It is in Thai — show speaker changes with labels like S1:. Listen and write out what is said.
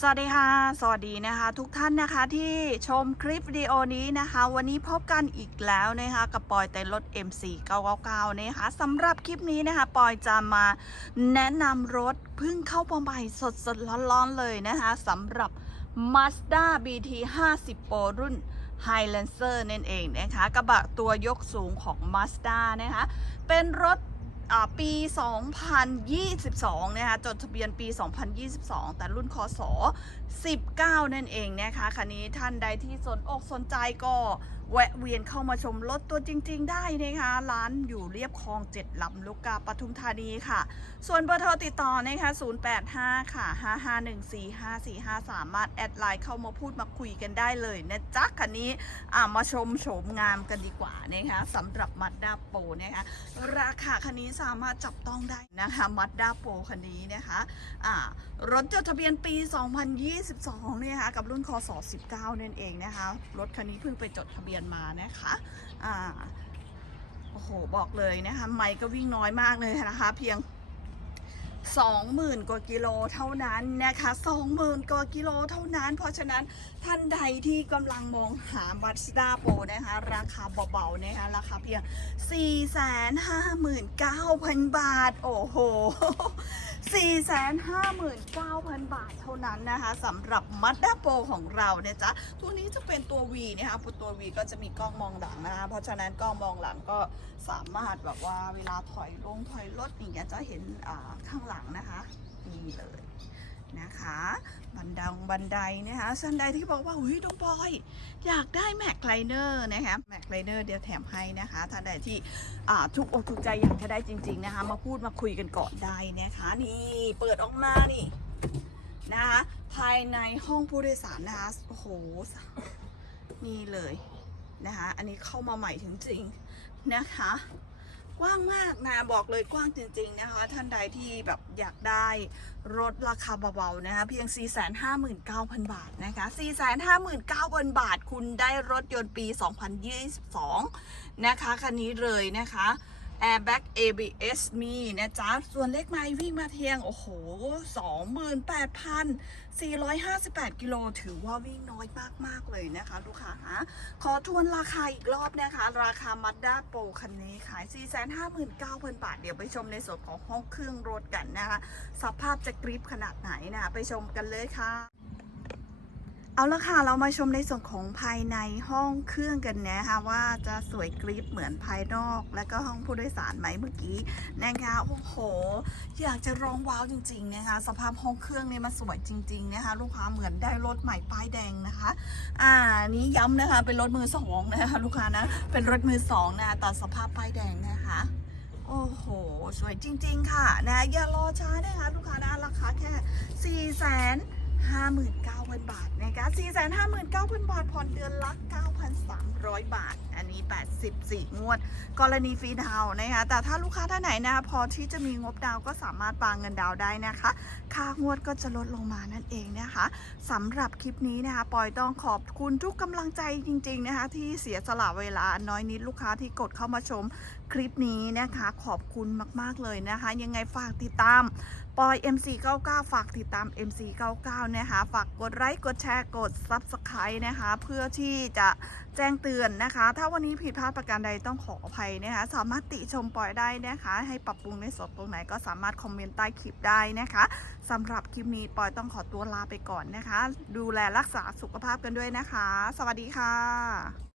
S1: สวัสดีค่ะ สวัสดีนะคะทุกท่านนะคะที่ชมคลิปวิดีโอนี้นะคะ วันนี้พบกันอีกแล้วนะคะกับปอยเต็นรถ MC 999 นะคะสำหรับคลิปนี้นะคะปอยจะมาแนะนำรถเพิ่งเข้ามาใหม่สดๆร้อนๆเลยนะคะสำหรับ Mazda BT 50 Pro รุ่น Highlander นั่นเองนะคะกระบะตัวยกสูงของ Mazda นะคะเป็นรถ ปี 2022 นะคะ จดทะเบียนปี 2022 แต่รุ่นคศ19 นั่นเองนะคะ คันนี้ท่านใดที่สนอกสนใจก็แวะเวียนเข้ามาชมรถตัวจริง ๆ ได้นะคะ ร้านอยู่เรียบคลอง7ลำลูกกาปทุมธานีค่ะ ส่วนเบอร์โทรติดต่อนะคะ 085 ค่ะ 5514545 สามารถแอดไลน์เข้ามาพูดมาคุยกันได้เลยนะจ๊ะ คันนี้มาชมโฉมงามกันดีกว่านะคะสำหรับมัดด้าโปนะคะ ราคาคันนี้สามารถจับต้องได้นะคะมัดด้าโปคันนี้นะคะะรถจดทะเบียนปี 2022 เนี่ยนะคะกับรุ่นคศ19นั่นเองนะคะ รถคันนี้เพิ่งไปจดทะเบียนมานะคะอ่าโอ้โห บอกเลยนะคะ ไม่ก็วิ่งน้อยมากเลยนะคะ เพียง 20,000 กว่ากิโลเท่านั้นนะคะ 20,000 กว่ากิโลเท่านั้น เพราะฉะนั้นท่านใดที่กำลังมองหา Mazda Pro นะคะ ราคาเบาๆนะคะราคาเพียง 459,000 บาท โอ้โห 459,000 บาทเท่านั้นนะคะสำหรับมัดด้าโปของเราเนี่ยจ้ะตัวนี้จะเป็นตัว V นะคะตัว V ก็จะมีกล้องมองหลังนะคะ เพราะฉะนั้นกล้องมองหลังก็สามารถแบบว่าเวลาถอยลงถอยรถอย่างเงี้ยจะเห็นข้างหลังนะคะนี่เลย นะคะ บันดังบันไดนะคะท่านใดที่บอกว่าอุ้ยน้องบอย อยากได้แม็กไลเนอร์นะคะแม็กไลเนอร์เดี๋ยวแถมให้นะคะท่านใดที่ทุกอกทุกใจอยากจะได้จริง ๆนะคะ มาพูดมาคุยกันก่อนได้นะคะนี่เปิดออกมานี่นะคะภายในห้องผู้โดยสารนะคะโอ้โหนี่เลยนะคะอันนี้เข้ามาใหม่ถึงจริงนะคะ กว้างมากนะบอกเลยกว้างจริง ๆ นะคะ ท่านใดที่แบบอยากได้รถราคาเบาๆนะคะเพียง 459,000 บาทนะคะ 459,000 บาทคุณได้รถยนต์ปี 2022 นะคะคันนี้เลยนะคะ Airbag ABS มีนะจ๊ะ ส่วนเลขไม้วิ่งมาเทียง โอ้โห 28,458 กิโล ถือว่าวิ่งน้อยมาก ๆ เลยนะคะ ลูกค้า ขอทวนราคาอีกรอบนะคะ ราคา Mazda Pro คันนี้ขาย 459,000 บาท เดี๋ยวไปชมในส่วนของห้องเครื่องรถกันนะคะ สภาพจะกริปขนาดไหนนะคะไปชมกันเลยค่ะ เอาละค่ะ เรามาชมในส่วนของภายในห้องเครื่องกันนะคะว่าจะสวยกริปเหมือนภายนอก และก็ห้องผู้โดยสารไหมเมื่อกี้นะคะโอ้โห อยากจะร้องว้าวจริงๆนะคะสภาพห้องเครื่องเนี่ยมันสวยจริง ๆนะคะ ลูกค้าเหมือนได้รถใหม่ป้ายแดงนะคะ อ่านี้ย้ำนะคะเป็นรถมือสองนะคะลูกค้านะเป็นรถมือสองนะคะแต่สภาพป้ายแดงนะคะโอ้โห สวยจริง ๆ ค่ะนะอย่ารอช้านะคะลูกค้านะราคาแค่4 5 9 0 59,000 บาทนะคะ4 5 9 0 0 0 บาทผ่อนเดือนละ 9,300 บาท นนี้ 84 งวด กรณีฟรีดาวนะคะ แต่ถ้าลูกค้าท่านไหนนะพอที่จะมีงบดาวก็สามารถวางเงินดาวได้นะคะ ค่างวดก็จะลดลงมานั่นเองนะคะสำหรับคลิปนี้นะคะ ปอยต้องขอบคุณทุกกำลังใจจริง ๆนะคะ ที่เสียสละเวลาน้อยนิดลูกค้าที่กดเข้ามาชมคลิปนี้นะคะ ขอบคุณมาก ๆ เลยนะคะ ยังไงฝากติดตามปอย MC99 ฝากติดตาม MC99 นะคะ ฝากกดไลค์ กดแชร์ กด Subscribe นะคะ เพื่อที่จะ แจ้งเตือนนะคะ ถ้าวันนี้ผิดพลาดประการใดต้องขออภัยนะคะ สามารถติชมปอยได้นะคะ ให้ปรับปรุงในส่วนตรงไหนก็สามารถคอมเมนต์ใต้คลิปได้นะคะสำหรับคลิปนี้ปอยต้องขอตัวลาไปก่อนนะคะ ดูแลรักษาสุขภาพกันด้วยนะคะ สวัสดีค่ะ